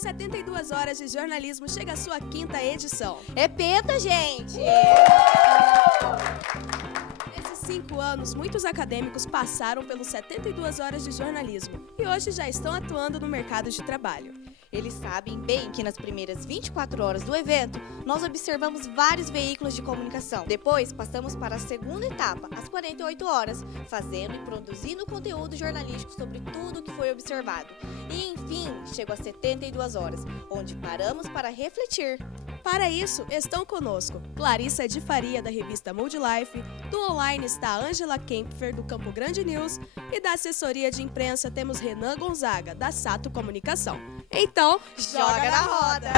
72 horas de jornalismo chega à sua 5ª edição. É penta, gente! Nesses 5 anos, muitos acadêmicos passaram pelos 72 horas de jornalismo e hoje já estão atuando no mercado de trabalho. Eles sabem bem que nas primeiras 24 horas do evento, nós observamos vários veículos de comunicação. Depois, passamos para a segunda etapa, às 48 horas, fazendo e produzindo conteúdo jornalístico sobre tudo o que foi observado. E, enfim, chegou às 72 horas, onde paramos para refletir. Para isso, estão conosco Clarissa de Faria, da revista Mood Life, do online está Ângela Kempfer, do Campo Grande News, e da assessoria de imprensa temos Renan Gonzaga, da Sato Comunicação. Então, Joga na roda!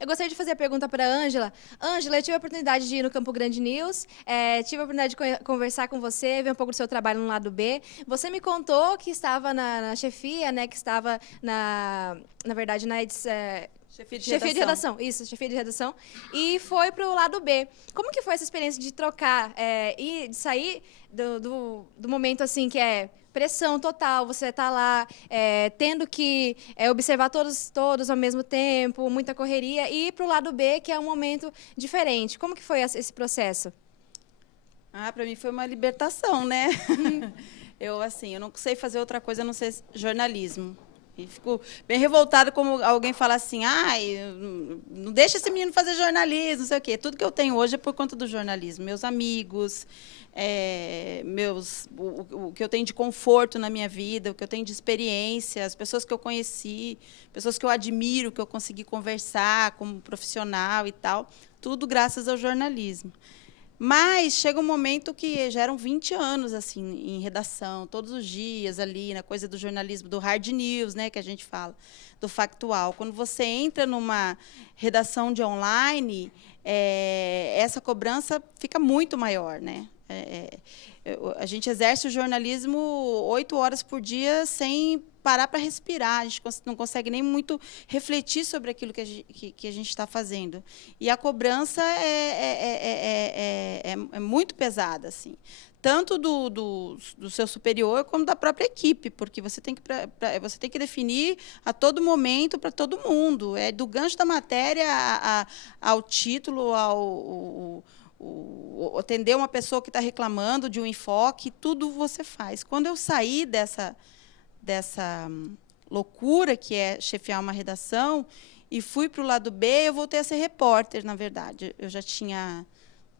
Eu gostaria de fazer a pergunta para a Ângela. Ângela, eu tive a oportunidade de ir no Campo Grande News, tive a oportunidade de conversar com você, ver um pouco do seu trabalho no lado B. Você me contou que estava na chefia, né, que estava na verdade, na chefia de redação. Isso, chefia de redação. E foi para o lado B. Como que foi essa experiência de trocar e de sair do momento assim que é pressão total, você está lá tendo que observar todos ao mesmo tempo, muita correria, e ir para o lado B, que é um momento diferente. Como que foi esse processo? Para mim foi uma libertação, né? Eu não sei fazer outra coisa a não ser jornalismo. E fico bem revoltada como alguém fala assim, não deixa esse menino fazer jornalismo, não sei o quê. Tudo que eu tenho hoje é por conta do jornalismo. Meus amigos, o que eu tenho de conforto na minha vida, o que eu tenho de experiência, as pessoas que eu conheci, pessoas que eu admiro, que eu consegui conversar como profissional e tal, tudo graças ao jornalismo. Mas chega um momento que já eram 20 anos assim em redação, todos os dias ali na coisa do jornalismo, do hard news, né, que a gente fala, do factual. Quando você entra numa redação de online, essa cobrança fica muito maior, né? A gente exerce o jornalismo 8 horas por dia sem parar para respirar, a gente não consegue nem muito refletir sobre aquilo que a gente está fazendo. E a cobrança é muito pesada, assim, tanto do seu superior como da própria equipe, porque você tem que definir a todo momento para todo mundo, do gancho da matéria ao título, atender uma pessoa que está reclamando de um enfoque, tudo você faz. Quando eu saí dessa loucura que é chefiar uma redação e fui para o lado B, eu voltei a ser repórter, na verdade. Eu já tinha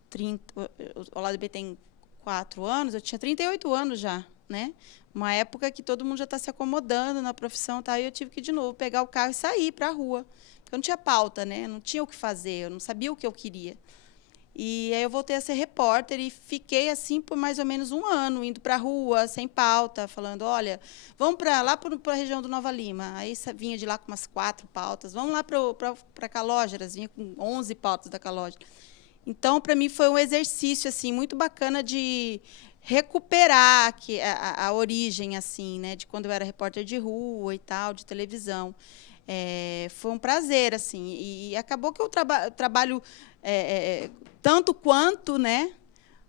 30, o lado B tem 4 anos, eu tinha 38 anos já, né? Uma época que todo mundo já está se acomodando na profissão, tá? E eu tive que, de novo, pegar o carro e sair para a rua. Porque eu não tinha pauta, né? Não tinha o que fazer, eu não sabia o que eu queria. E aí eu voltei a ser repórter e fiquei assim por mais ou menos 1 ano, indo para a rua, sem pauta, falando, olha, vamos lá para a região do Nova Lima. Aí vinha de lá com umas 4 pautas. Vamos lá para Calógeras, vinha com 11 pautas da Calógeras. Então, para mim, foi um exercício assim muito bacana de recuperar a origem, assim, né, de quando eu era repórter de rua e tal, de televisão. Foi um prazer, assim, e acabou que eu trabalho tanto quanto, né?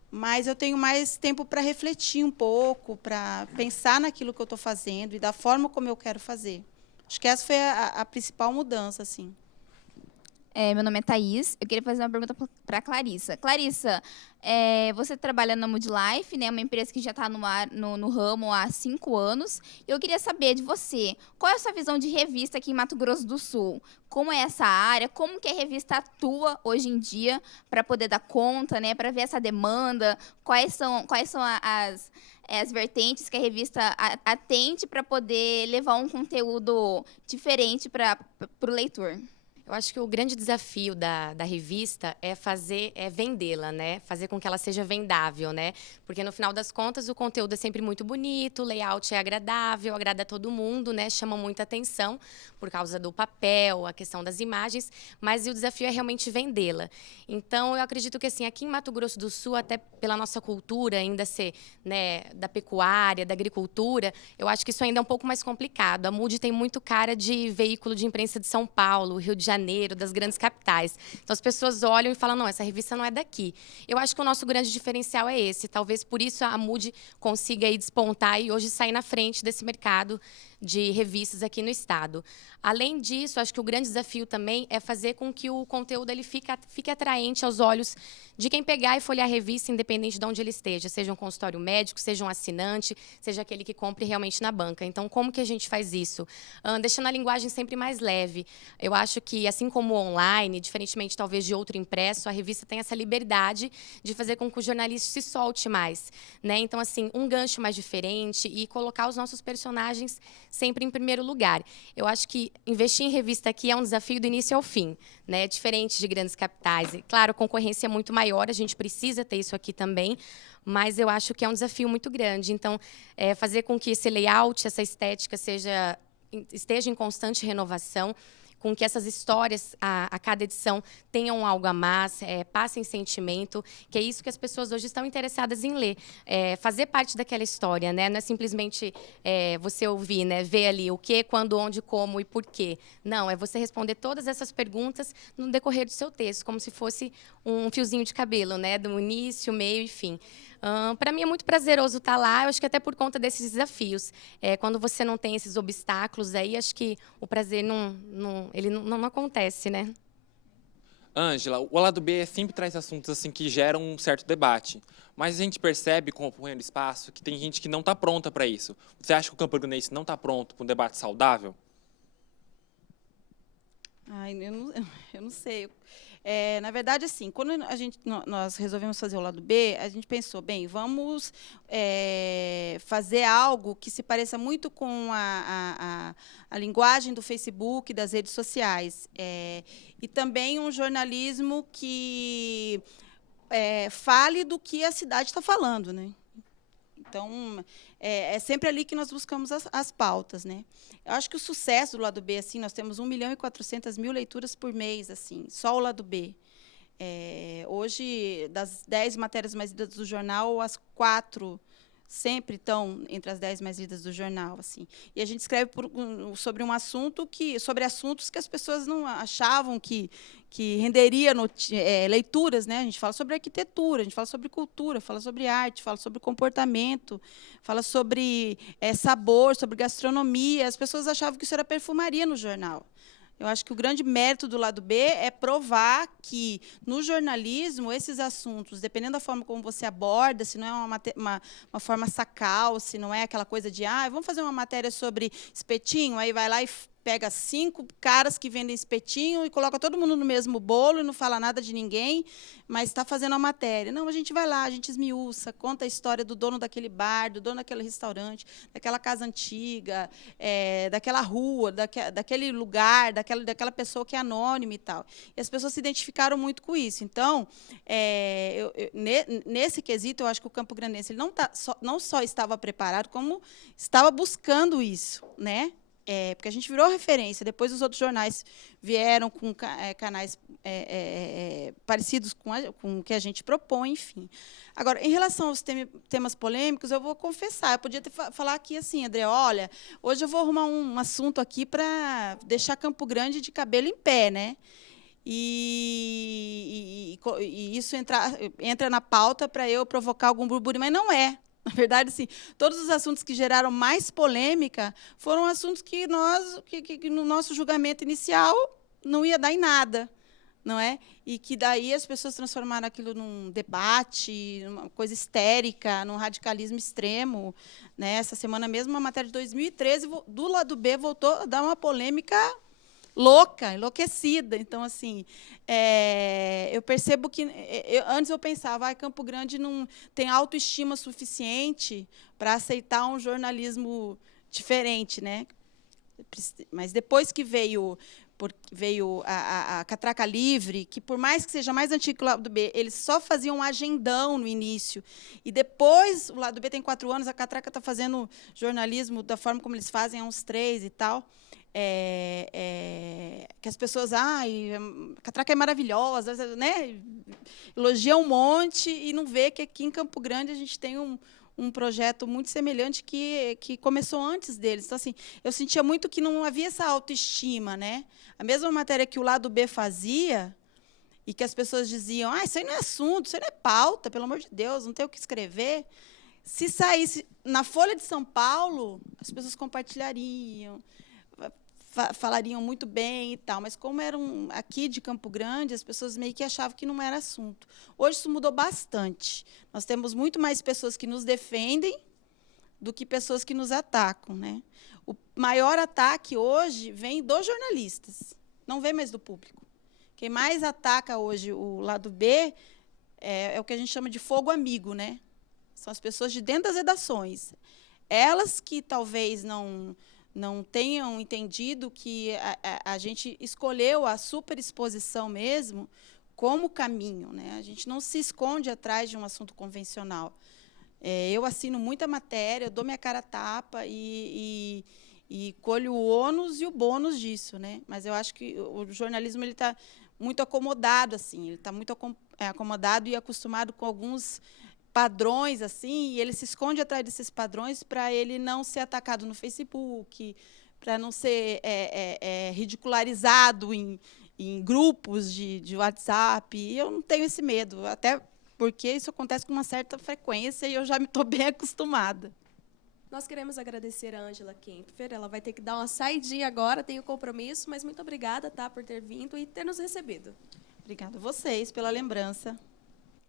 Mas eu tenho mais tempo para refletir um pouco, para pensar naquilo que eu estou fazendo e da forma como eu quero fazer. Acho que essa foi a principal mudança, assim. Meu nome é Thaís. Eu queria fazer uma pergunta para a Clarissa. Clarissa, você trabalha na Mood Life, né, uma empresa que já está no ramo há 5 anos. Eu queria saber de você, qual é a sua visão de revista aqui em Mato Grosso do Sul? Como é essa área? Como que a revista atua hoje em dia para poder dar conta, né, para ver essa demanda? Quais são as vertentes que a revista atende para poder levar um conteúdo diferente para o leitor? Eu acho que o grande desafio da revista é vendê-la, né? Fazer com que ela seja vendável, né? Porque, no final das contas, o conteúdo é sempre muito bonito, o layout é agradável, agrada a todo mundo, né? Chama muita atenção por causa do papel, a questão das imagens, mas o desafio é realmente vendê-la. Então, eu acredito que, assim, aqui em Mato Grosso do Sul, até pela nossa cultura ainda ser, né, da pecuária, da agricultura, eu acho que isso ainda é um pouco mais complicado. A Mood tem muito cara de veículo de imprensa de São Paulo, Rio de Janeiro, das grandes capitais. Então, as pessoas olham e falam, não, essa revista não é daqui. Eu acho que o nosso grande diferencial é esse. Talvez por isso a Mood consiga aí despontar e hoje sair na frente desse mercado de revistas aqui no estado. Além disso, acho que o grande desafio também é fazer com que o conteúdo ele fique atraente aos olhos de quem pegar e folhear a revista, independente de onde ele esteja, seja um consultório médico, seja um assinante, seja aquele que compre realmente na banca. Então, como que a gente faz isso? Deixando a linguagem sempre mais leve. Eu acho que, assim como o online, diferentemente talvez de outro impresso, a revista tem essa liberdade de fazer com que o jornalista se solte mais, né? Então, assim, um gancho mais diferente e colocar os nossos personagens sempre em primeiro lugar. Eu acho que investir em revista aqui é um desafio do início ao fim, né? Diferente de grandes capitais. E, claro, a concorrência é muito maior, a gente precisa ter isso aqui também, mas eu acho que é um desafio muito grande. Então, fazer com que esse layout, essa estética esteja em constante renovação, com que essas histórias, a cada edição, tenham algo a mais, passem sentimento, que é isso que as pessoas hoje estão interessadas em ler. Fazer parte daquela história, né? Não é simplesmente você ouvir, né? Ver ali o que, quando, onde, como e por quê. Não, é você responder todas essas perguntas no decorrer do seu texto, como se fosse um fiozinho de cabelo, né? Do início, meio e fim. Para mim é muito prazeroso estar lá, eu acho que até por conta desses desafios. Quando você não tem esses obstáculos aí, acho que o prazer não acontece, né? Ângela, o Lado B sempre traz assuntos assim que geram um certo debate. Mas a gente percebe, acompanhando o espaço, que tem gente que não está pronta para isso. Você acha que o Campo Grandense não está pronto para um debate saudável? Ai, eu não sei. Na verdade, assim, quando nós resolvemos fazer o Lado B, a gente pensou, bem, vamos fazer algo que se pareça muito com a linguagem do Facebook, das redes sociais. E também um jornalismo que fale do que a cidade está falando, né? Então, é sempre ali que nós buscamos as pautas, né? Eu acho que o sucesso do Lado B, assim, nós temos 1.400.000 leituras por mês, assim, só o Lado B. Hoje, das 10 matérias mais lidas do jornal, as 4 sempre estão entre as 10 mais lidas do jornal, assim. E a gente escreve sobre sobre assuntos que as pessoas não achavam que renderia leituras, né? A gente fala sobre arquitetura, a gente fala sobre cultura, fala sobre arte, fala sobre comportamento, fala sobre sabor, sobre gastronomia. As pessoas achavam que isso era perfumaria no jornal. Eu acho que o grande mérito do Lado B é provar que, no jornalismo, esses assuntos, dependendo da forma como você aborda, se não é uma forma sacal, se não é aquela coisa de vamos fazer uma matéria sobre espetinho, aí vai lá e pega 5 caras que vendem espetinho e coloca todo mundo no mesmo bolo e não fala nada de ninguém, mas está fazendo a matéria. Não, a gente vai lá, a gente esmiuça, conta a história do dono daquele bar, do dono daquele restaurante, daquela casa antiga, daquela rua, daquele lugar, daquela pessoa que é anônima e tal. E as pessoas se identificaram muito com isso. Então, nesse quesito, eu acho que o Campo Grandense ele não só estava preparado, como estava buscando isso, né? Porque a gente virou referência. Depois os outros jornais vieram com canais parecidos com o que a gente propõe, enfim. Agora, em relação aos temas polêmicos, eu vou confessar, eu podia falar aqui assim, André, olha, hoje eu vou arrumar um assunto aqui para deixar Campo Grande de cabelo em pé, né? E isso entra na pauta para eu provocar algum burburinho, mas não é. Na verdade, assim, todos os assuntos que geraram mais polêmica foram assuntos que no nosso julgamento inicial, não ia dar em nada, não é? E que daí as pessoas transformaram aquilo num debate, numa coisa histérica, num radicalismo extremo, né? Essa semana mesmo, uma matéria de 2013, do Lado B, voltou a dar uma polêmica louca, enlouquecida. Então, assim, eu percebo que antes eu pensava, Campo Grande não tem autoestima suficiente para aceitar um jornalismo diferente, né? Mas depois que veio veio a Catraca Livre, que, por mais que seja mais antigo que o Lado B, eles só faziam um agendão no início. E depois, o Lado B tem 4 anos, a Catraca está fazendo jornalismo da forma como eles fazem há uns 3 e tal. Que as pessoas, a Catraca é maravilhosa, né? Elogiam um monte e não vê que aqui em Campo Grande a gente tem um projeto muito semelhante que começou antes deles. Então, assim, eu sentia muito que não havia essa autoestima, né? A mesma matéria que o Lado B fazia e que as pessoas diziam, isso aí não é assunto, isso aí não é pauta, pelo amor de Deus, não tem o que escrever. Se saísse na Folha de São Paulo, as pessoas compartilhariam, falariam muito bem e tal, mas como eram aqui de Campo Grande, as pessoas meio que achavam que não era assunto. Hoje isso mudou bastante. Nós temos muito mais pessoas que nos defendem do que pessoas que nos atacam, né? O maior ataque hoje vem dos jornalistas, não vem mais do público. Quem mais ataca hoje o Lado B é o que a gente chama de fogo amigo, né? São as pessoas de dentro das redações. Elas que talvez não tenham entendido que a gente escolheu a superexposição mesmo como caminho, né? A gente não se esconde atrás de um assunto convencional. Eu assino muita matéria, eu dou minha cara a tapa e colho o ônus e o bônus disso, né? Mas eu acho que o jornalismo ele está muito acomodado, assim, ele está muito acomodado e acostumado com alguns padrões, assim, e ele se esconde atrás desses padrões para ele não ser atacado no Facebook, para não ser ridicularizado em grupos de WhatsApp. E eu não tenho esse medo, até porque isso acontece com uma certa frequência e eu já me estou bem acostumada. Nós queremos agradecer a Ângela Kempfer. Ela vai ter que dar uma saidinha agora, tem o compromisso, mas muito obrigada, tá, por ter vindo e ter nos recebido. Obrigada a vocês pela lembrança.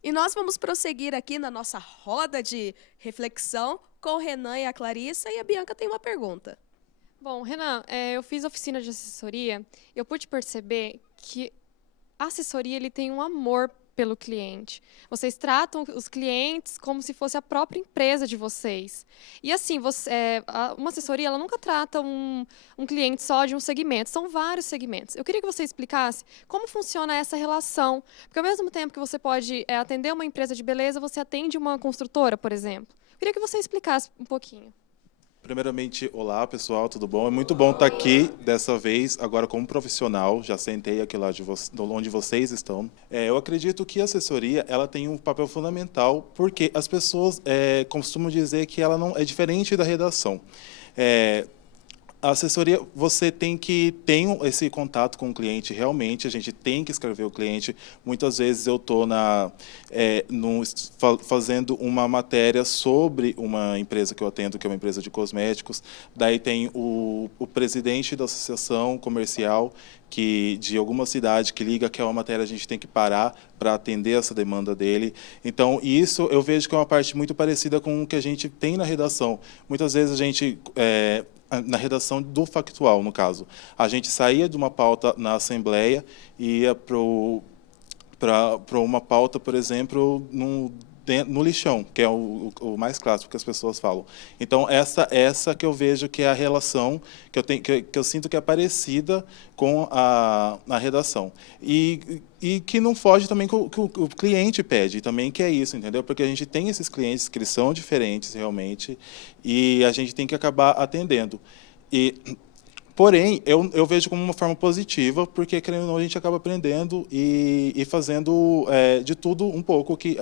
E nós vamos prosseguir aqui na nossa roda de reflexão com o Renan e a Clarissa, e a Bianca tem uma pergunta. Bom, Renan, eu fiz oficina de assessoria, eu pude perceber que a assessoria ele tem um amor pelo cliente. Vocês tratam os clientes como se fosse a própria empresa de vocês. E assim, uma assessoria ela nunca trata um cliente só de um segmento, são vários segmentos. Eu queria que você explicasse como funciona essa relação, porque ao mesmo tempo que você pode atender uma empresa de beleza, você atende uma construtora, por exemplo. Eu queria que você explicasse um pouquinho. Primeiramente, olá pessoal, tudo bom? É muito bom estar aqui dessa vez, agora como profissional, já sentei aqui lá onde vocês estão. Eu acredito que a assessoria ela tem um papel fundamental, porque as pessoas costumam dizer que ela não é diferente da redação. A assessoria, você tem que ter esse contato com o cliente, realmente, a gente tem que escrever o cliente. Muitas vezes eu estou fazendo uma matéria sobre uma empresa que eu atendo, que é uma empresa de cosméticos, daí tem o presidente da associação comercial de alguma cidade que liga que é uma matéria, a gente tem que parar para atender essa demanda dele. Então, isso eu vejo que é uma parte muito parecida com o que a gente tem na redação. Muitas vezes a gente... na redação do factual, no caso. A gente saía de uma pauta na Assembleia e ia para uma pauta, por exemplo, no lixão, que é o mais clássico que as pessoas falam. Então, essa que eu vejo que é a relação que eu sinto que é parecida com a redação. E que não foge também com o que o cliente pede, também que é isso, entendeu? Porque a gente tem esses clientes que eles são diferentes, realmente, e a gente tem que acabar atendendo. Porém, eu vejo como uma forma positiva, porque, querendo ou não, a gente acaba aprendendo e fazendo de tudo um pouco, que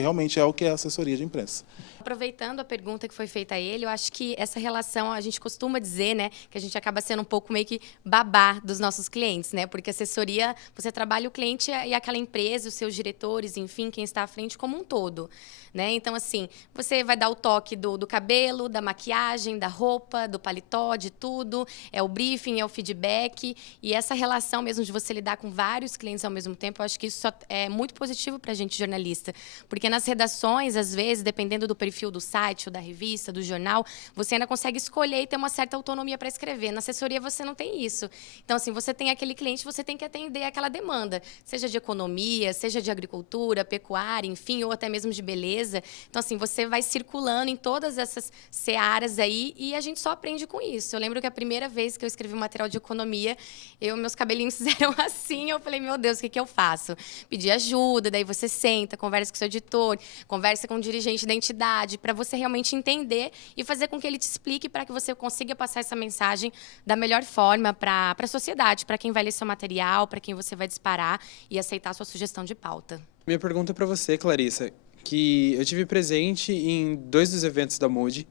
realmente é o que é a assessoria de imprensa. Aproveitando a pergunta que foi feita a ele, eu acho que essa relação, a gente costuma dizer, né, que a gente acaba sendo um pouco meio que babá dos nossos clientes, né? Porque assessoria, você trabalha o cliente e aquela empresa, os seus diretores, enfim, quem está à frente como um todo, né? Então, assim, você vai dar o toque do cabelo, da maquiagem, da roupa, do paletó, de tudo, é o briefing, é o feedback, e essa relação mesmo de você lidar com vários clientes ao mesmo tempo, eu acho que isso é muito positivo para a gente jornalista, porque nas redações, às vezes, dependendo do perfil perfil do site ou da revista, do jornal, você ainda consegue escolher e ter uma certa autonomia para escrever. Na assessoria você não tem isso. Então, assim, você tem aquele cliente, você tem que atender aquela demanda, seja de economia, seja de agricultura, pecuária, enfim, ou até mesmo de beleza. Então, assim, você vai circulando em todas essas searas aí e a gente só aprende com isso. Eu lembro que a primeira vez que eu escrevi um material de economia, meus cabelinhos fizeram assim, eu falei, meu Deus, o que eu faço? Pedi ajuda, daí você senta, conversa com o seu editor, conversa com o dirigente da entidade, para você realmente entender e fazer com que ele te explique para que você consiga passar essa mensagem da melhor forma para a sociedade, para quem vai ler seu material, para quem você vai disparar e aceitar a sua sugestão de pauta. Minha pergunta é para você, Clarissa, que eu tive presente em 2 dos eventos da Mood,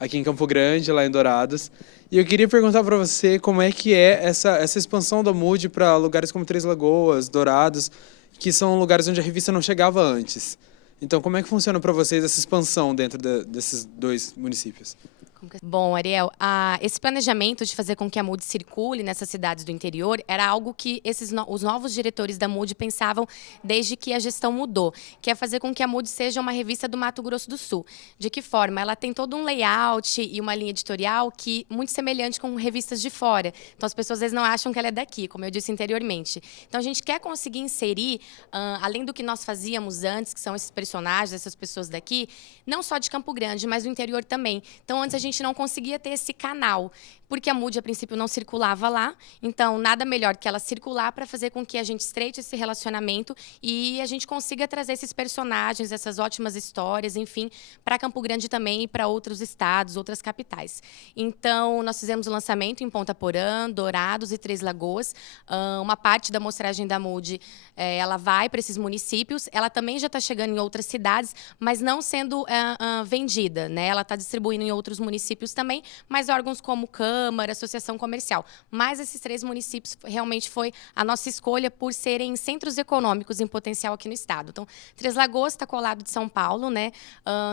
aqui em Campo Grande, lá em Dourados, e eu queria perguntar para você como é que é essa expansão da Mood para lugares como Três Lagoas, Dourados, que são lugares onde a revista não chegava antes. Então, como é que funciona para vocês essa expansão dentro desses 2 municípios? Bom, Ariel, esse planejamento de fazer com que a Mood circule nessas cidades do interior era algo que os novos diretores da Mood pensavam desde que a gestão mudou, que é fazer com que a Mood seja uma revista do Mato Grosso do Sul. De que forma? Ela tem todo um layout e uma linha editorial muito semelhante com revistas de fora. Então, as pessoas às vezes não acham que ela é daqui, como eu disse anteriormente. Então, a gente quer conseguir inserir, além do que nós fazíamos antes, que são esses personagens, essas pessoas daqui, não só de Campo Grande, mas do interior também. Então, antes a gente não conseguia ter esse canal, porque a Mood, a princípio, não circulava lá. Então, nada melhor que ela circular para fazer com que a gente estreite esse relacionamento e a gente consiga trazer esses personagens, essas ótimas histórias, enfim, para Campo Grande também e para outros estados, outras capitais. Então, nós fizemos o lançamento em Ponta Porã, Dourados e Três Lagoas. Uma parte da mostragem da Mood, ela vai para esses municípios. Ela também já está chegando em outras cidades, mas não sendo vendida, né? Ela está distribuindo em outros municípios também, mas órgãos como Câmara, Associação Comercial. Mas esses 3 municípios realmente foi a nossa escolha por serem centros econômicos em potencial aqui no estado. Então, Três Lagoas está colado de São Paulo, né?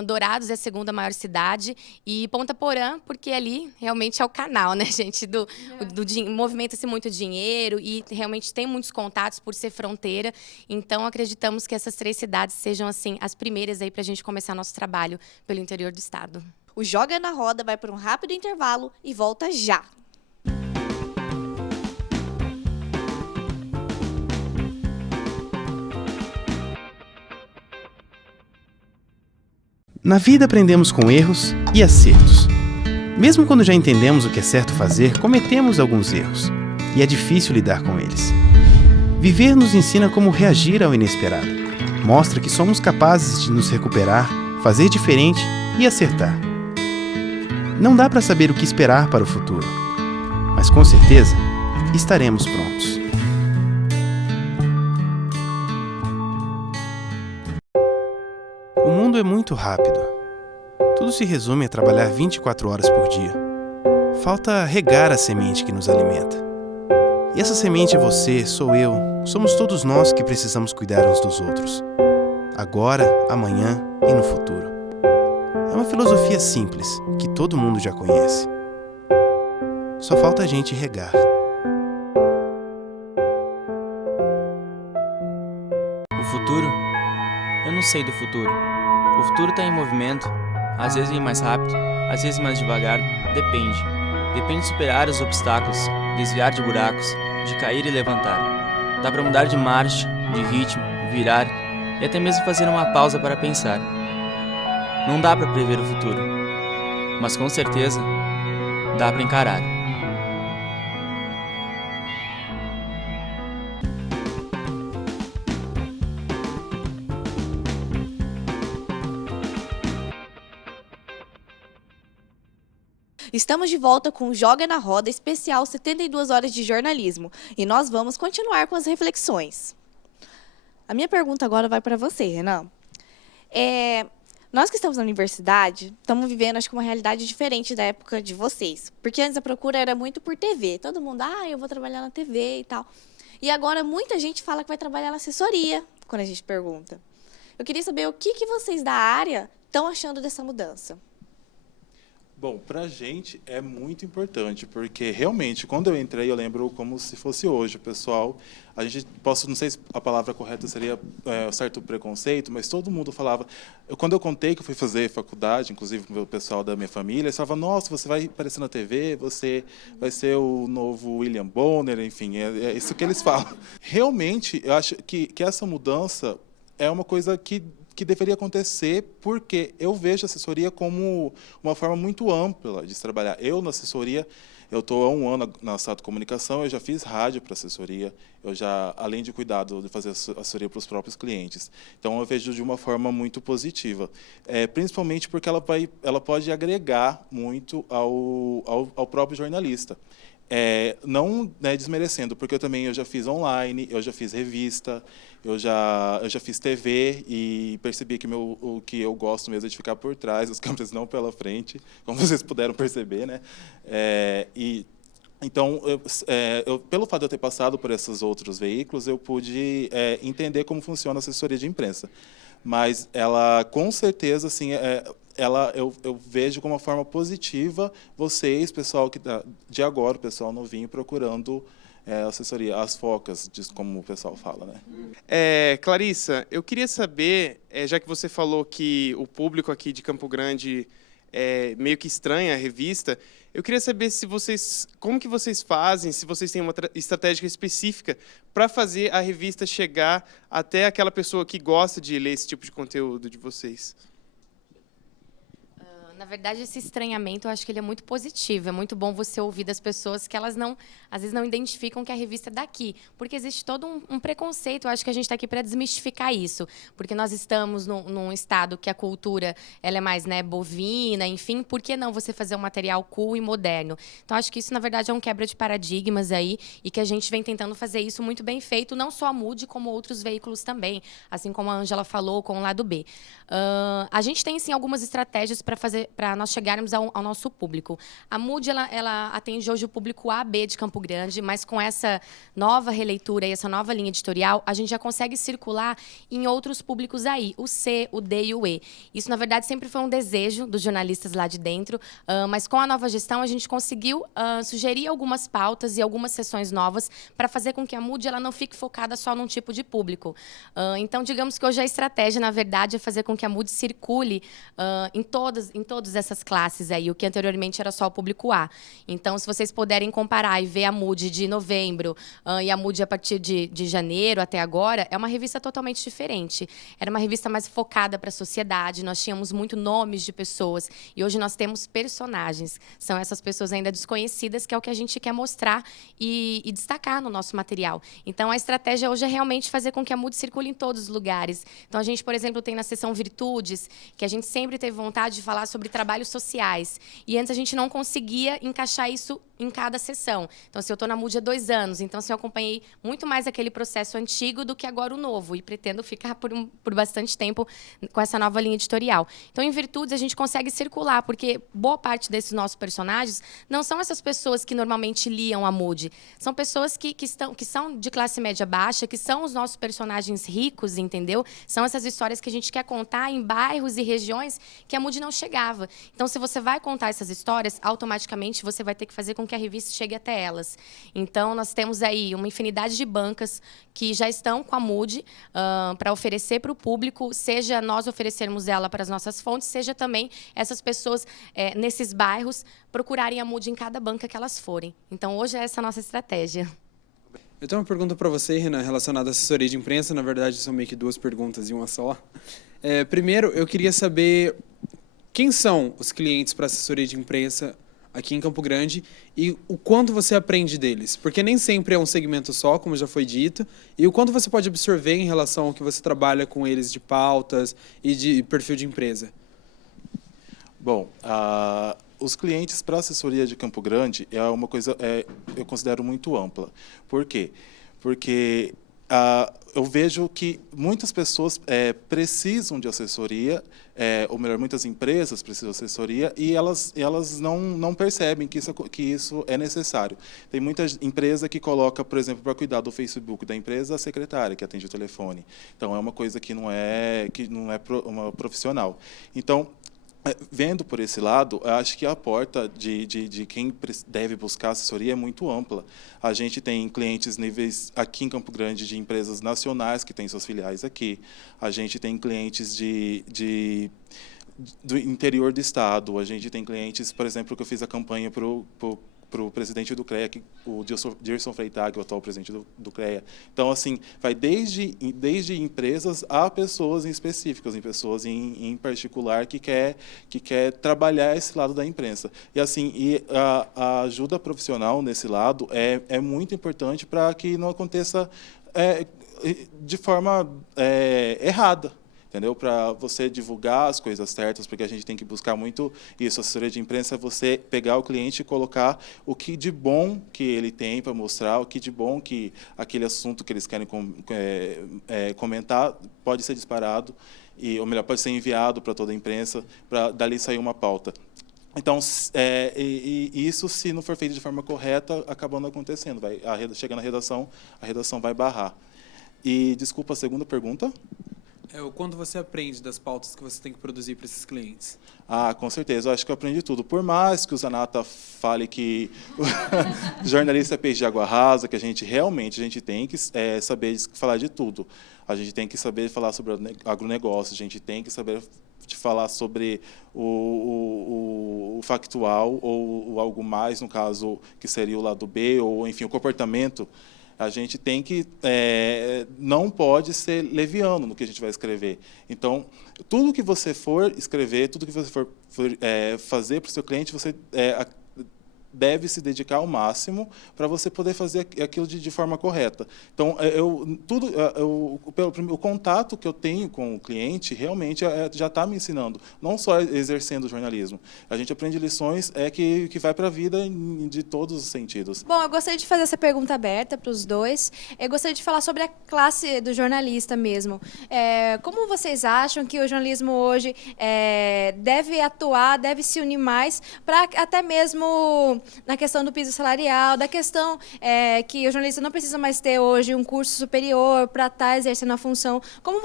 Dourados é a 2ª maior cidade e Ponta Porã, porque ali realmente é o canal, né, gente? Movimenta-se muito dinheiro e realmente tem muitos contatos por ser fronteira. Então, acreditamos que essas 3 cidades sejam, assim, as primeiras aí para a gente começar nosso trabalho pelo interior do estado. O Joga na Roda vai para um rápido intervalo e volta já. Na vida aprendemos com erros e acertos. Mesmo quando já entendemos o que é certo fazer, cometemos alguns erros. E é difícil lidar com eles. Viver nos ensina como reagir ao inesperado. Mostra que somos capazes de nos recuperar, fazer diferente e acertar. Não dá para saber o que esperar para o futuro, mas com certeza estaremos prontos. O mundo é muito rápido. Tudo se resume a trabalhar 24 horas por dia. Falta regar a semente que nos alimenta. E essa semente é você, sou eu, somos todos nós que precisamos cuidar uns dos outros. Agora, amanhã e no futuro. É uma filosofia simples, que todo mundo já conhece. Só falta a gente regar. O futuro? Eu não sei do futuro. O futuro está em movimento. Às vezes vem mais rápido, às vezes mais devagar. Depende. Depende de superar os obstáculos, desviar de buracos, de cair e levantar. Dá para mudar de marcha, de ritmo, virar e até mesmo fazer uma pausa para pensar. Não dá para prever o futuro, mas com certeza dá para encarar. Estamos de volta com o Joga na Roda especial 72 horas de jornalismo e nós vamos continuar com as reflexões. A minha pergunta agora vai para você, Renan. Nós que estamos na universidade, estamos vivendo, acho que, uma realidade diferente da época de vocês. Porque antes a procura era muito por TV. Todo mundo, eu vou trabalhar na TV e tal. E agora muita gente fala que vai trabalhar na assessoria, quando a gente pergunta. Eu queria saber o que vocês da área estão achando dessa mudança. Bom, para a gente é muito importante, porque realmente, quando eu entrei, eu lembro como se fosse hoje. O pessoal, não sei se a palavra correta seria certo preconceito, mas todo mundo falava. Quando eu contei que eu fui fazer faculdade, inclusive com o pessoal da minha família, eles falavam: nossa, você vai aparecer na TV, você vai ser o novo William Bonner, enfim, é isso que eles falam. Realmente, eu acho que essa mudança é uma coisa que deveria acontecer, porque eu vejo a assessoria como uma forma muito ampla de se trabalhar. Eu, na assessoria, eu estou há 1 ano na Sato Comunicação, eu já fiz rádio para assessoria, eu já, além de cuidar de fazer assessoria para os próprios clientes. Então, eu vejo de uma forma muito positiva, principalmente porque ela pode agregar muito ao próprio jornalista. Não, né, desmerecendo, porque eu já fiz online, eu já fiz revista, eu já fiz TV e percebi que o que eu gosto mesmo é de ficar por trás das câmeras, não pela frente, como vocês puderam perceber, né? Então, pelo fato de eu ter passado por esses outros veículos, eu pude entender como funciona a assessoria de imprensa. Mas ela, com certeza, assim, eu vejo como uma forma positiva vocês, pessoal de agora, o pessoal novinho, procurando assessoria, as focas, como o pessoal fala, né? Clarissa, eu queria saber, já que você falou que o público aqui de Campo Grande meio que estranha a revista, eu queria saber como que vocês fazem, se vocês têm uma estratégia específica para fazer a revista chegar até aquela pessoa que gosta de ler esse tipo de conteúdo de vocês. Na verdade, esse estranhamento, eu acho que ele é muito positivo. É muito bom você ouvir das pessoas que elas às vezes não identificam que a revista é daqui. Porque existe todo um preconceito. Eu acho que a gente está aqui para desmistificar isso. Porque nós estamos num estado que a cultura ela é mais, né, bovina, enfim. Por que não você fazer um material cool e moderno? Então, acho que isso, na verdade, é um quebra de paradigmas aí. E que a gente vem tentando fazer isso muito bem feito. Não só a Mood, como outros veículos também. Assim como a Ângela falou com o Lado B. A gente tem, sim, algumas estratégias para nós chegarmos ao nosso público. A Mood, ela atende hoje o público A, B de Campo Grande, mas com essa nova releitura e essa nova linha editorial, a gente já consegue circular em outros públicos aí, o C, o D e o E. Isso, na verdade, sempre foi um desejo dos jornalistas lá de dentro, mas com a nova gestão, a gente conseguiu sugerir algumas pautas e algumas sessões novas para fazer com que a Mood ela não fique focada só num tipo de público. Então, digamos que hoje a estratégia, na verdade, é fazer com que a Mood circule em todas essas classes aí, o que anteriormente era só o público A. Então, se vocês puderem comparar e ver a Mood de novembro e a Mood a partir de janeiro até agora, é uma revista totalmente diferente. Era uma revista mais focada para a sociedade, nós tínhamos muito nomes de pessoas e hoje nós temos personagens. São essas pessoas ainda desconhecidas que é o que a gente quer mostrar e destacar no nosso material. Então, a estratégia hoje é realmente fazer com que a Mood circule em todos os lugares. Então, a gente, por exemplo, tem na seção Virtudes, que a gente sempre teve vontade de falar sobre trabalhos sociais. E antes a gente não conseguia encaixar isso em cada sessão. Então, se eu estou na Mood há 2 anos, então se eu acompanhei muito mais aquele processo antigo do que agora o novo. E pretendo ficar por bastante tempo com essa nova linha editorial. Então, em Virtudes, a gente consegue circular, porque boa parte desses nossos personagens não são essas pessoas que normalmente liam a Mood. São pessoas que são de classe média baixa, que são os nossos personagens ricos, entendeu? São essas histórias que a gente quer contar em bairros e regiões que a Mood não chegava. Então, se você vai contar essas histórias, automaticamente você vai ter que fazer com que a revista chegue até elas. Então, nós temos aí uma infinidade de bancas que já estão com a Mood para oferecer para o público, seja nós oferecermos ela para as nossas fontes, seja também essas pessoas nesses bairros procurarem a Mood em cada banca que elas forem. Então, hoje é essa a nossa estratégia. Eu tenho uma pergunta para você, Renan, relacionada à assessoria de imprensa. Na verdade, são meio que 2 perguntas em uma só. Primeiro, eu queria saber quem são os clientes para assessoria de imprensa aqui em Campo Grande e o quanto você aprende deles. Porque nem sempre é um segmento só, como já foi dito, e o quanto você pode absorver em relação ao que você trabalha com eles de pautas e de perfil de empresa. Bom, os clientes para a assessoria de Campo Grande é uma coisa, eu considero muito ampla. Por quê? Porque eu vejo que muitas pessoas precisam de assessoria, ou melhor, muitas empresas precisam de assessoria e elas não percebem que isso é necessário. Tem muita empresa que coloca, por exemplo, para cuidar do Facebook da empresa, a secretária que atende o telefone. Então, é uma coisa que não é uma profissional. Então, Vendo por esse lado, eu acho que a porta de quem deve buscar assessoria é muito ampla. A gente tem clientes níveis aqui em Campo Grande de empresas nacionais que têm suas filiais aqui. A gente tem clientes do interior do estado. A gente tem clientes, por exemplo, que eu fiz a campanha para o presidente do CREA, o Dirson Freitag, o atual presidente do CREA. Então, assim, vai desde empresas a pessoas em específicas, em pessoas em particular que quer trabalhar esse lado da imprensa. E, assim, a ajuda profissional nesse lado é muito importante para que não aconteça de forma errada. Entendeu? Para você divulgar as coisas certas, porque a gente tem que buscar muito isso. A assessoria de imprensa é você pegar o cliente e colocar o que de bom que ele tem para mostrar, o que de bom que aquele assunto que eles querem comentar pode ser disparado, ou melhor, pode ser enviado para toda a imprensa, para dali sair uma pauta. Então, isso, se não for feito de forma correta, acaba não acontecendo. Chega na redação, a redação vai barrar. E, desculpa, a segunda pergunta? O quanto você aprende das pautas que você tem que produzir para esses clientes? Com certeza. Eu acho que eu aprendi tudo. Por mais que o Zanata fale que o jornalista é peixe de água rasa, que a gente tem que saber falar de tudo. A gente tem que saber falar sobre agronegócio, a gente tem que saber falar sobre o factual ou algo mais, no caso, que seria o lado B, ou, enfim, o comportamento. A gente tem que não pode ser leviano no que a gente vai escrever. Então, tudo que você for escrever, tudo que você for fazer para o seu cliente, você deve se dedicar ao máximo para você poder fazer aquilo de forma correta. Então, o contato que eu tenho com o cliente realmente já está me ensinando, não só exercendo o jornalismo. A gente aprende lições que vai para a vida de todos os sentidos. Bom, eu gostaria de fazer essa pergunta aberta para os dois. Eu gostaria de falar sobre a classe do jornalista mesmo. Como vocês acham que o jornalismo hoje deve atuar, deve se unir mais para até mesmo na questão do piso salarial, da questão que o jornalista não precisa mais ter hoje um curso superior para estar exercendo a função. Como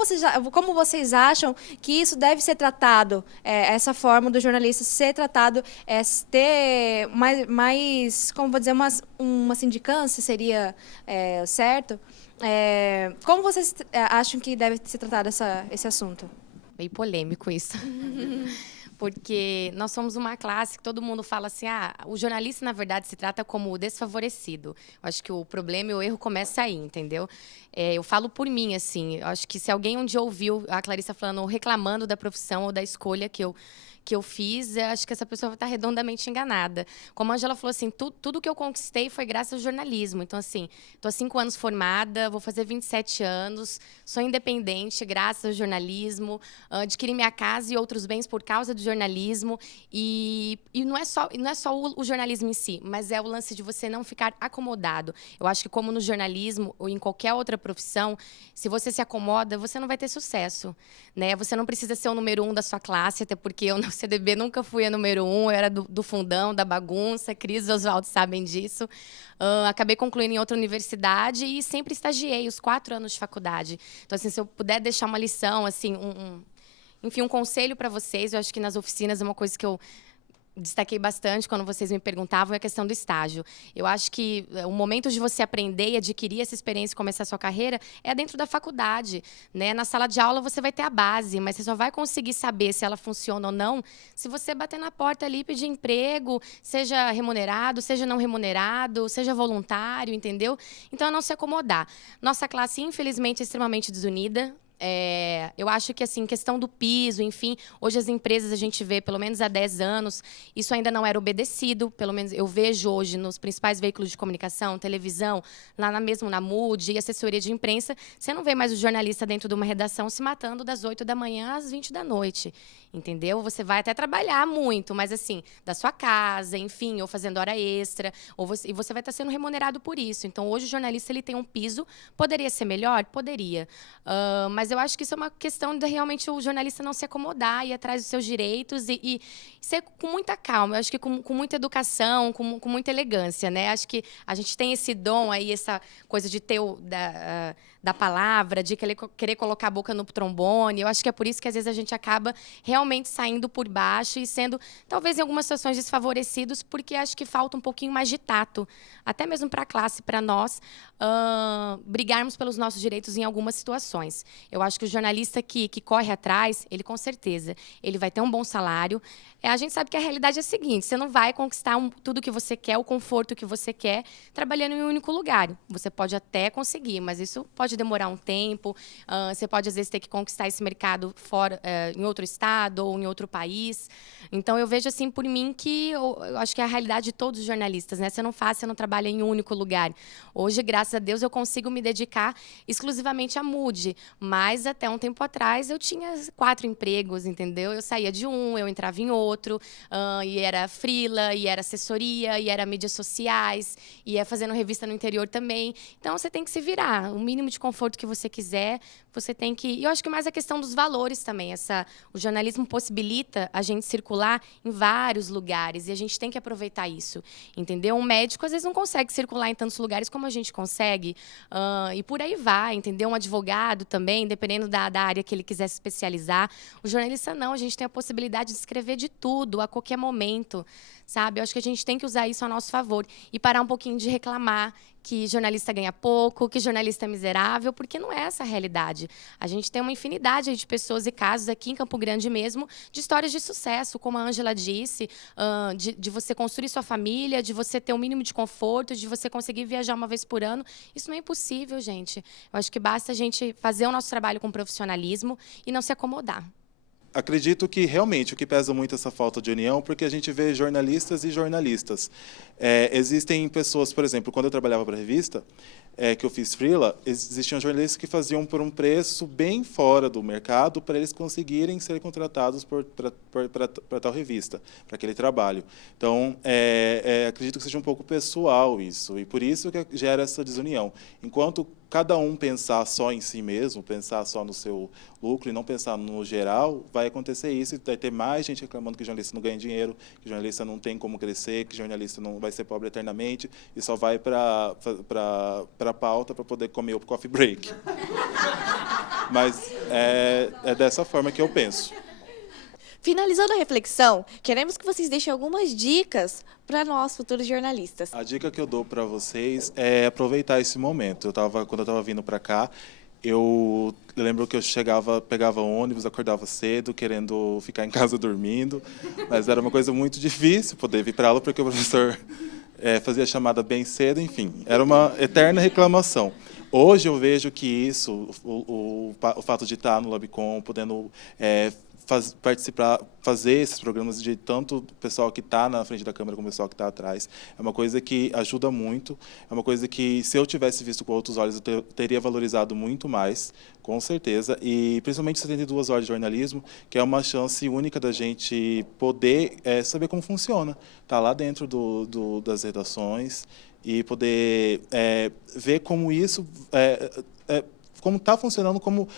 vocês acham que isso deve ser tratado, essa forma do jornalista ser tratado, ter mais, como vou dizer, uma sindicância seria certo? Como vocês acham que deve ser tratado esse assunto? Meio polêmico isso. Porque nós somos uma classe que todo mundo fala assim, o jornalista, na verdade, se trata como o desfavorecido. Eu acho que o problema e o erro começa aí, entendeu? Eu falo por mim, assim, eu acho que se alguém um dia ouviu a Clarissa falando ou reclamando da profissão ou da escolha que eu fiz, acho que essa pessoa vai estar redondamente enganada. Como a Ângela falou, assim, tudo que eu conquistei foi graças ao jornalismo. Então, assim, estou há 5 anos formada, vou fazer 27 anos, sou independente graças ao jornalismo, adquiri minha casa e outros bens por causa do jornalismo. E não é só o jornalismo em si, mas é o lance de você não ficar acomodado. Eu acho que, como no jornalismo ou em qualquer outra profissão, se você se acomoda, você não vai ter sucesso, né? Você não precisa ser o número 1 da sua classe, até porque eu não CDB nunca fui a número 1, eu era do fundão, da bagunça, Cris e Oswaldo sabem disso. Acabei concluindo em outra universidade e sempre estagiei os 4 anos de faculdade. Então, assim, se eu puder deixar uma lição, assim, enfim, um conselho para vocês, eu acho que nas oficinas é uma coisa que eu destaquei bastante quando vocês me perguntavam, é a questão do estágio. Eu acho que o momento de você aprender e adquirir essa experiência e começar a sua carreira é dentro da faculdade, né? Na sala de aula você vai ter a base, mas você só vai conseguir saber se ela funciona ou não se você bater na porta ali e pedir emprego, seja remunerado, seja não remunerado, seja voluntário, entendeu? Então, é não se acomodar. Nossa classe, infelizmente, é extremamente desunida. Eu acho que, assim, questão do piso, enfim, hoje as empresas a gente vê, pelo menos há 10 anos, isso ainda não era obedecido, pelo menos eu vejo hoje nos principais veículos de comunicação, televisão, lá mesmo na MUD e assessoria de imprensa, você não vê mais o jornalista dentro de uma redação se matando das 8 da manhã às 20 da noite, entendeu? Você vai até trabalhar muito, mas, assim, da sua casa, enfim, ou fazendo hora extra, e você vai estar sendo remunerado por isso. Então, hoje o jornalista ele tem um piso, poderia ser melhor? Poderia, mas eu acho que isso é uma questão de realmente o jornalista não se acomodar, ir atrás dos seus direitos e ser com muita calma. Eu acho que com muita educação, com muita elegância, né? Acho que a gente tem esse dom aí, essa coisa de ter da da palavra, de querer colocar a boca no trombone. Eu acho que é por isso que, às vezes, a gente acaba realmente saindo por baixo e sendo, talvez, em algumas situações, desfavorecidos, porque acho que falta um pouquinho mais de tato, até mesmo para a classe, para nós, brigarmos pelos nossos direitos em algumas situações. Eu acho que o jornalista que corre atrás, ele, com certeza, ele vai ter um bom salário. A gente sabe que a realidade é a seguinte: você não vai conquistar tudo que você quer, o conforto que você quer, trabalhando em um único lugar. Você pode até conseguir, mas isso pode demorar um tempo. Você pode, às vezes, ter que conquistar esse mercado fora, em outro estado ou em outro país. Então, eu vejo, assim, por mim, que eu acho que é a realidade de todos os jornalistas, né? Você não trabalha em um único lugar. Hoje, graças a Deus, eu consigo me dedicar exclusivamente à Mood. Mas, até um tempo atrás, eu tinha 4 empregos, entendeu? Eu saía de um, eu entrava em outro, e era freela, e era assessoria, e era mídias sociais, e ia fazendo revista no interior também. Então, você tem que se virar. O mínimo de conforto que você quiser, você tem que... E eu acho que mais a questão dos valores também. O jornalismo possibilita a gente circular em vários lugares, e a gente tem que aproveitar isso, entendeu? Um médico, às vezes, não consegue circular em tantos lugares como a gente consegue, e por aí vai, entendeu? Um advogado também, dependendo da área que ele quiser se especializar. O jornalista não, a gente tem a possibilidade de escrever de tudo, a qualquer momento, sabe? Eu acho que a gente tem que usar isso a nosso favor e parar um pouquinho de reclamar que jornalista ganha pouco, que jornalista é miserável, porque não é essa a realidade. A gente tem uma infinidade de pessoas e casos aqui em Campo Grande mesmo, de histórias de sucesso, como a Ângela disse, de você construir sua família, de você ter o mínimo de conforto, de você conseguir viajar uma vez por ano. Isso não é impossível, gente. Eu acho que basta a gente fazer o nosso trabalho com profissionalismo e não se acomodar. Acredito que, realmente, o que pesa muito essa falta de união, porque a gente vê jornalistas e jornalistas. Existem pessoas, por exemplo, quando eu trabalhava para a revista, que eu fiz freela, existiam jornalistas que faziam por um preço bem fora do mercado para eles conseguirem ser contratados para tal revista, para aquele trabalho. Então, acredito que seja um pouco pessoal isso, e por isso que gera essa desunião. Enquanto cada um pensar só em si mesmo, pensar só no seu lucro e não pensar no geral, vai acontecer isso e vai ter mais gente reclamando que jornalista não ganha dinheiro, que jornalista não tem como crescer, que jornalista não vai ser pobre eternamente e só vai para a pauta para poder comer o coffee break. Mas é dessa forma que eu penso. Finalizando a reflexão, queremos que vocês deixem algumas dicas para nós, futuros jornalistas. A dica que eu dou para vocês é aproveitar esse momento. Quando eu estava vindo para cá, eu lembro que eu pegava ônibus, acordava cedo, querendo ficar em casa dormindo, mas era uma coisa muito difícil poder vir para aula, porque o professor fazia a chamada bem cedo, enfim, era uma eterna reclamação. Hoje eu vejo que isso, o fato de estar no Labcom, podendo participar, fazer esses programas de tanto o pessoal que está na frente da câmera como o pessoal que está atrás, é uma coisa que ajuda muito, é uma coisa que, se eu tivesse visto com outros olhos, eu teria valorizado muito mais, com certeza, e principalmente 72 horas de jornalismo, que é uma chance única da gente poder saber como funciona, estar lá dentro das redações e poder ver como isso... como está funcionando, como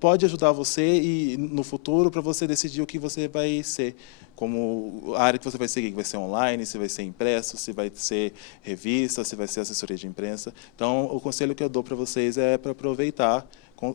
pode ajudar você e no futuro para você decidir o que você vai ser, como a área que você vai seguir, que vai ser online, se vai ser impresso, se vai ser revista, se vai ser assessoria de imprensa. Então, o conselho que eu dou para vocês é para aproveitar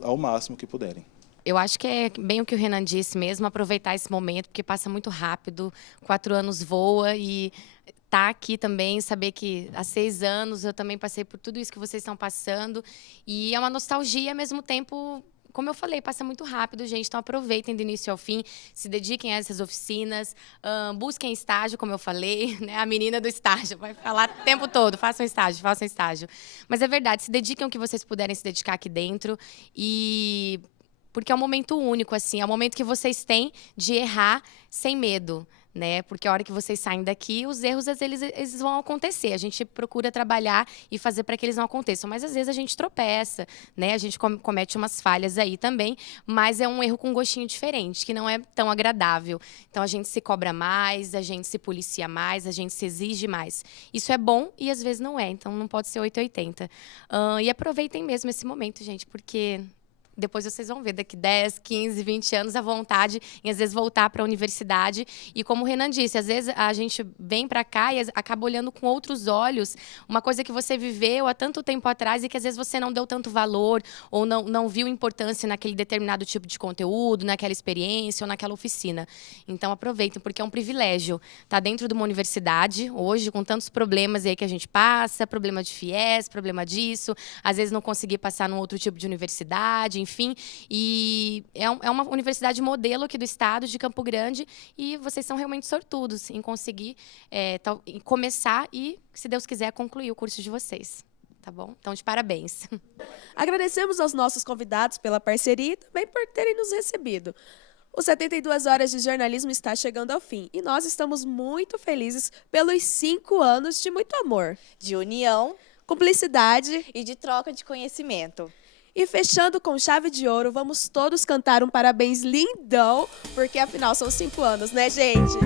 ao máximo que puderem. Eu acho que é bem o que o Renan disse mesmo, aproveitar esse momento, porque passa muito rápido, 4 anos voa e... estar aqui também, saber que há 6 anos eu também passei por tudo isso que vocês estão passando. E é uma nostalgia, ao mesmo tempo, como eu falei, passa muito rápido, gente. Então, aproveitem do início ao fim, se dediquem a essas oficinas, busquem estágio, como eu falei, né? A menina do estágio vai falar o tempo todo, façam estágio, façam estágio. Mas é verdade, se dediquem ao que vocês puderem se dedicar aqui dentro porque é um momento único, assim, é um momento que vocês têm de errar sem medo, né? Porque a hora que vocês saem daqui, os erros, às vezes, eles vão acontecer. A gente procura trabalhar e fazer para que eles não aconteçam. Mas, às vezes, a gente tropeça, né? A gente comete umas falhas aí também, mas é um erro com um gostinho diferente, que não é tão agradável. Então, a gente se cobra mais, a gente se policia mais, a gente se exige mais. Isso é bom e, às vezes, não é. Então, não pode ser 880. E aproveitem mesmo esse momento, gente, porque... depois vocês vão ver, daqui 10, 15, 20 anos, a vontade em, às vezes, voltar para a universidade. E como o Renan disse, às vezes a gente vem para cá e acaba olhando com outros olhos uma coisa que você viveu há tanto tempo atrás e que, às vezes, você não deu tanto valor ou não viu importância naquele determinado tipo de conteúdo, naquela experiência ou naquela oficina. Então, aproveitem, porque é um privilégio estar dentro de uma universidade, hoje, com tantos problemas aí que a gente passa, problema de FIES, problema disso, às vezes não conseguir passar num outro tipo de universidade, enfim. E é uma universidade modelo aqui do estado de Campo Grande e vocês são realmente sortudos em conseguir em começar e, se Deus quiser, concluir o curso de vocês. Tá bom? Então, de parabéns. Agradecemos aos nossos convidados pela parceria e também por terem nos recebido. O 72 Horas de Jornalismo está chegando ao fim e nós estamos muito felizes pelos 5 anos de muito amor, De união cumplicidade e de troca de conhecimento. e fechando com chave de ouro, vamos todos cantar um parabéns lindão, porque afinal são 5 anos, né, gente?